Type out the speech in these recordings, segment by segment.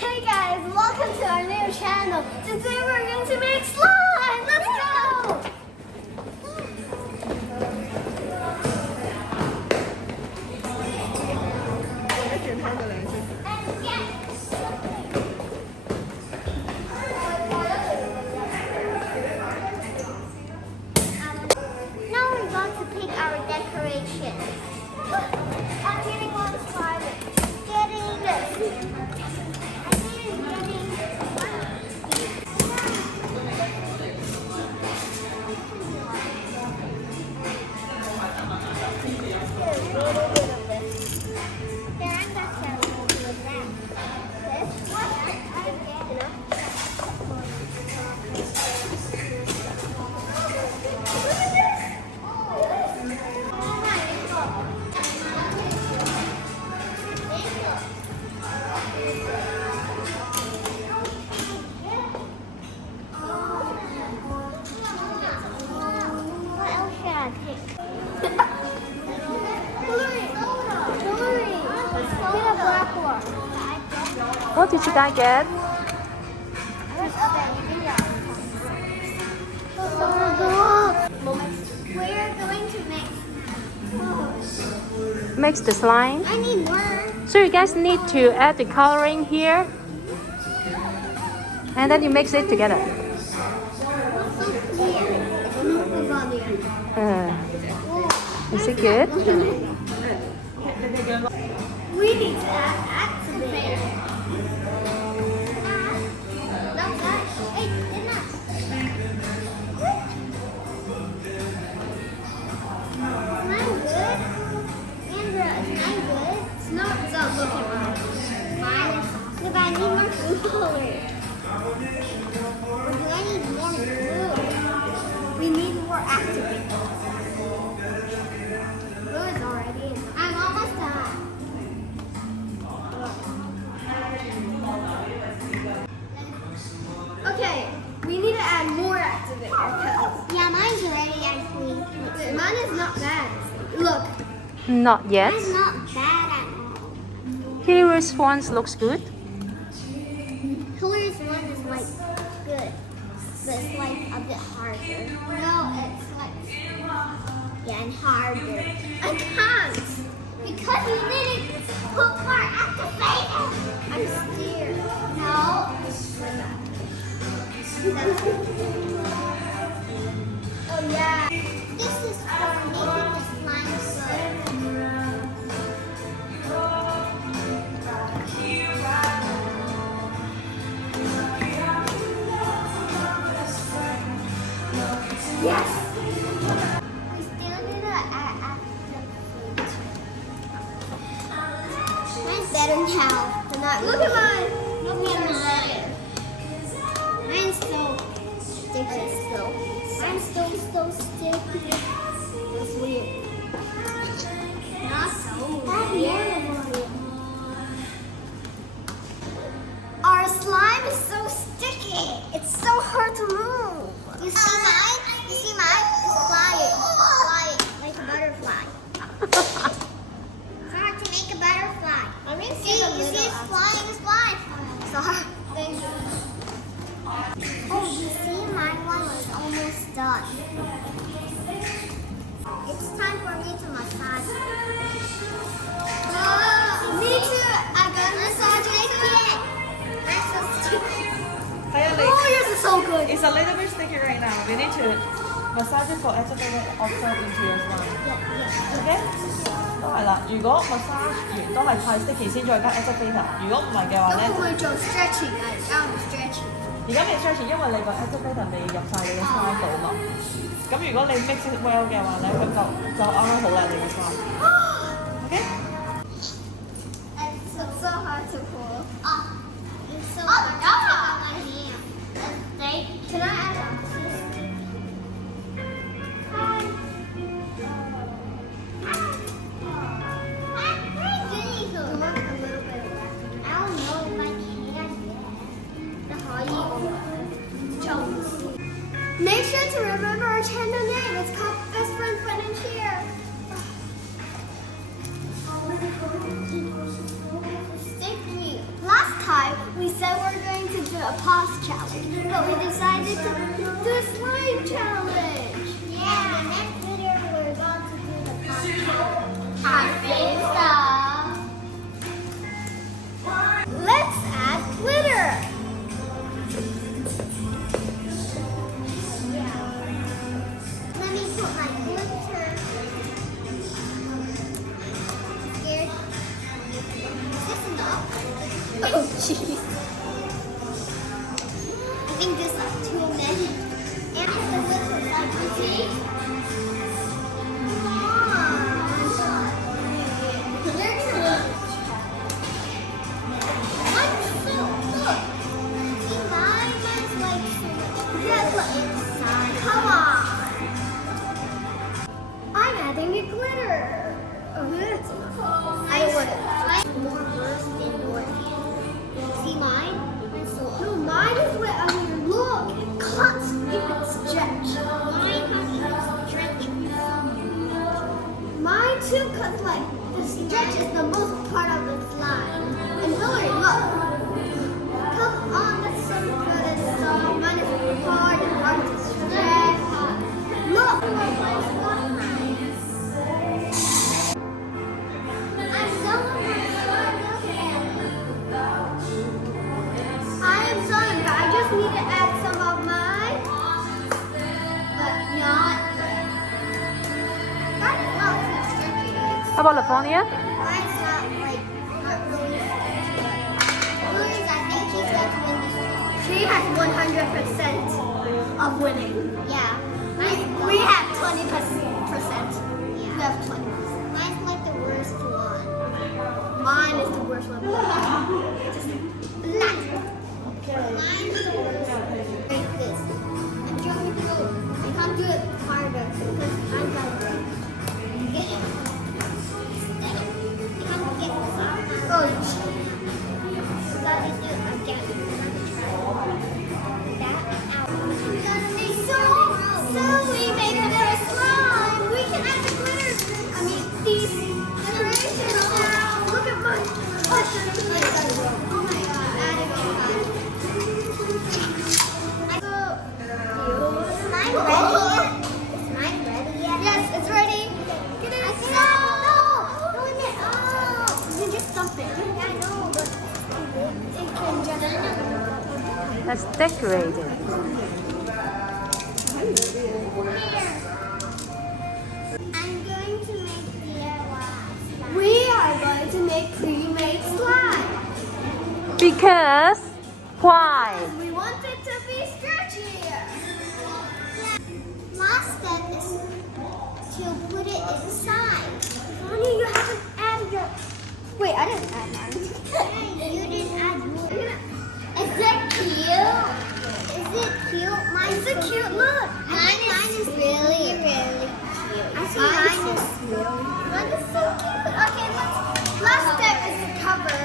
Hey guys, welcome to our new channel. Today we're going to make slime. Let's go! Now we're going to pick our decorations. I'm getting one slime. Getting this. What did you guys get? We're going to Mix the slime. I need more. So you guys need to add the coloring here. And then you mix it together. Is it good? We need to activate. Look, I need more glue color. Or do I need more glue? We need more activator. Glue is already in. I'm almost done. Okay, we need to add more activator. Yeah, mine's already actually. Mine is not bad. Look. Not yet. Mine's not bad at all. Hillary's ones looks good. Hillary's one is like good, but it's like a bit harder. No, it's like and harder. I can't because you didn't put more activator. I'm scared. No. Oh yeah. This is for making the slime good. Yes! We still need to add the food. Mine's better now. Look at mine! Look at mine. Mine's so sticky still. Mine's so sticky. It's weird. Not so weird. Our slime is so sticky. It's so hard to move. You see mine? You see mine? It's flying like a butterfly. It's hard to make a butterfly. You see it's flying, it's flying. It's so hard. Thank you. Oh, you see my one is almost done. It's time for me to massage. Me too. I got massage it. I'm so sticky. Oh, yours is so good. It's a little bit sticky right now. We need to massage it for activated oxide into your slime. Okay? 都係啦。如果 massage 完都係太 sticky 先再加 activator。如果唔係嘅話咧，會唔會做 stretching 啊？而家唔 stretching。而家未 stretching，因為你個 activator 未入晒你嘅 slime 度嘛。咁如果你 mix it well 嘅話咧，佢就啱啱好啦你個 slime。Okay？ It's so hard to pull. It's so hard to pull on my hand. Can I add it? Make sure to remember our channel name. It's called Best Friend Fun and Cheer. Stick me. Last time we said we're going to do a pause challenge, but we decided to do a slime challenge. Yeah, the next video we're going to do the pause challenge. I think so. Let's add glitter. Let me put my glitter. Scared? Is this enough? Oh, jeez. I think this is too many. And the glitter, like, you see? Come on. They're gonna look. See, mine's like so much. That's what inside. Come on. I'm adding a glitter. Oh, that's enough. I wouldn't. Mine's more worse than yours. See mine? No, mine is wet. I mean, look. It cuts. It's stretch. Mine has stretch. Mine too cuts like the stretch is the most part of the slime. And Hillary, look. Come on, that's so good and soft. Mine is hard and hard to stretch. Look. I'm done with my slime. Look at it. I am done, but I just need to add some of mine. But not. That's not too stretchy. How about Lafonia? Mine's not like not really stretchy. Louise, I think she's going to win this one. She has 100% of winning. Yeah. We have 20%. Yeah. We have 20%. Mine's like the worst one. Mine is the worst one. Just black. Mine's the worst. Like this. I'm trying to go. I can't do it harder because I'm gonna break. Okay. Oh, gotta do it again. That out. So we made it a slime. We can add the glitter. I mean, these decorations now. Look at mine. Oh my god. Adding all that. Is mine ready yet? Is mine ready yet? Yes, it's ready. Get it. No, in it. Oh, you can just dump it. Yeah, I know, but it can just. Let's decorate it. Here. I'm going to make DIY. We are going to make pre-made slime. Because why? We want it to be stretchier. Last step is to put it inside. Honey, you haven't added your. Wait, I didn't add mine. You didn't add yours. Is it cute? Is it cute? Mine's so cute. Look. Mine is really, really cute. I see mine is really. Mine is so cute. Okay, last step is to cover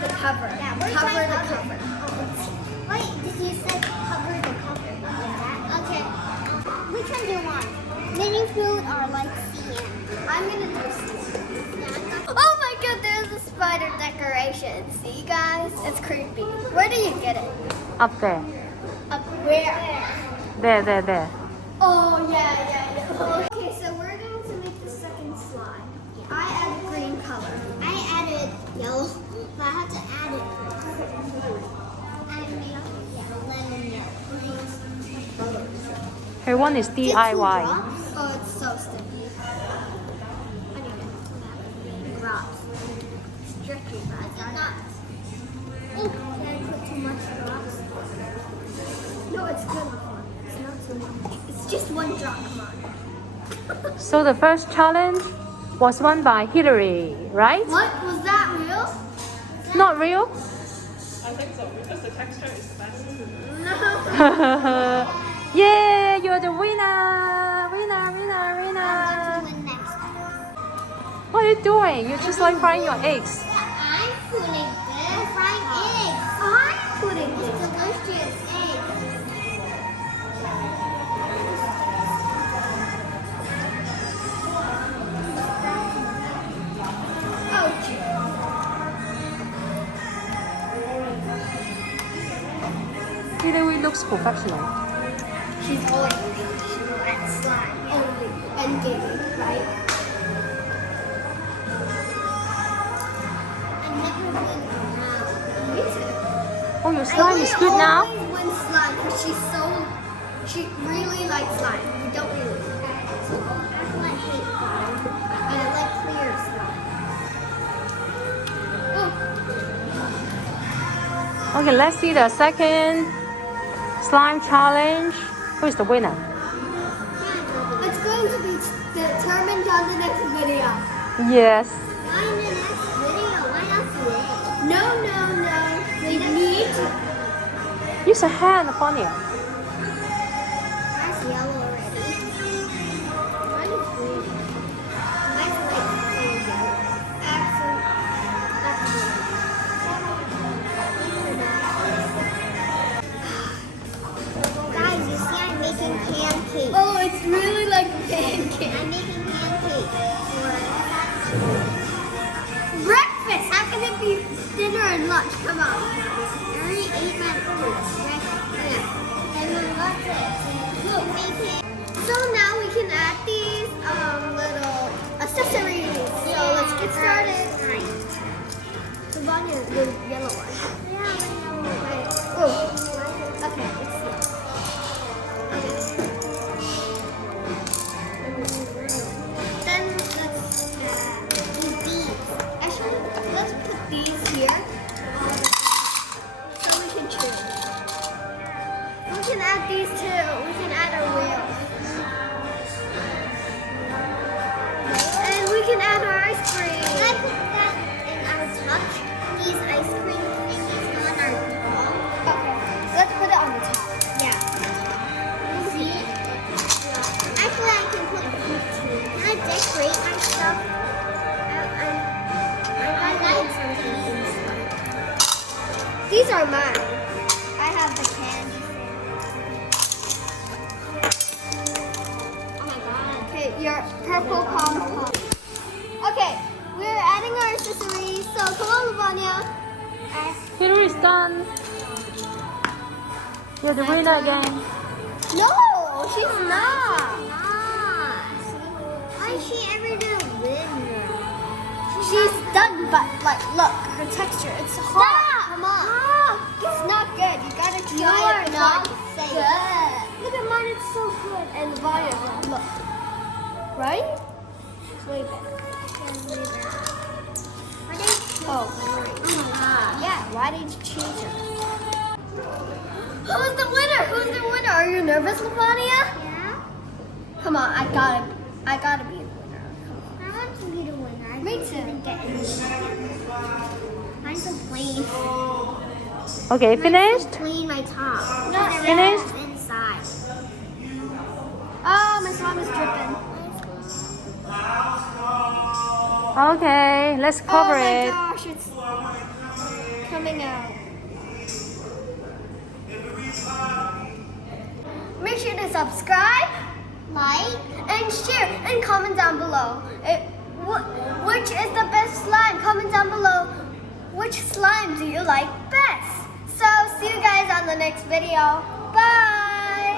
the cover. Yeah, cover the cover. Wait, did you say cover the cover? Yeah. Okay. Which one do you want? Mini food or like CM? I'm gonna do CM. Oh my god, there's a spider decoration. See guys? It's creepy. Where do you get it? Up there. Up where? There. Oh yeah. Okay, so we're going to make the second slime. I added green color. I added yellow, but I had to add it. Lemon yellow. Her one is DIY. Oh, it's so sticky. I need it. Drops. Stretchy, but I not. Oh, did I put too much drops? No, it's good. It's not too much. It's just one drop. Come on. So the first challenge was won by Hillary, right? What? Was that real? Not real? I think so because the texture is the best. No. Yeah, you're the winner! Win next time. What are you doing? You're just like frying your eggs. I'm putting this. Frying eggs. I'm putting this. Delicious eggs. Hillary looks professional. She's always at slime only and gaming, right? I never win now. Me too. Oh, your slime is good now? I always win slime because she really likes slime. You don't really. So I hate slime. And I like clear slime. Oh. Okay, let's see the second slime challenge. Who is the winner? It's going to be determined on the next video. Yes. Why in the next video? Why not today? No. We need to. Use a hand, Fania. That's yellow already. Mine is green. Mine's like yellow. Actually, that's green. Guys, you see I'm making pancakes. Oh, it's really like a pancake. I'm making pancakes for breakfast. How can it be dinner and lunch? Come on. I already ate my food. Yeah. And then what's it? Look, so now we can add these little accessories. So let's get started. The one is the yellow one. Yeah, oh. Okay, let's see. Then let's do these. Actually, let's put these here. So we can choose. We can add these too. We can add our wheel. And we can add our ice cream. Can I put that in our touch? These ice cream thingies on our wall. Okay. Let's put it on the top. Yeah. See? Actually, I can put fruit too. Can I decorate my stuff? I like something inside. These are mine. I have the candy. Oh my god. Okay, your purple pom-pom. Okay, we're adding our accessories. So come on, Lavanya. Hillary is done. You're the winner again. No, she's not. Why is she ever the winner? She's done, but like, look, her texture, it's hot. Come on. It's not good. You gotta try it. You're not good. Look at mine, it's so good. And Lavanya, look. Right? It's way better. Oh, yeah, why did you choose her? Who's the winner? Who's the winner? Are you nervous, Lavanya? Yeah. Come on, I gotta be the winner. Come on. I want to be the winner. Me too. Mine's so plain. Okay, finished? Clean my top. No, Finished? Inside. Oh, my slime is dripping. Okay, let's cover it. Oh my gosh, it's coming out. Make sure to subscribe, like, and share, and comment down below. Which is the best slime? Comment down below. Which slime do you like best? So, see you guys on the next video. Bye!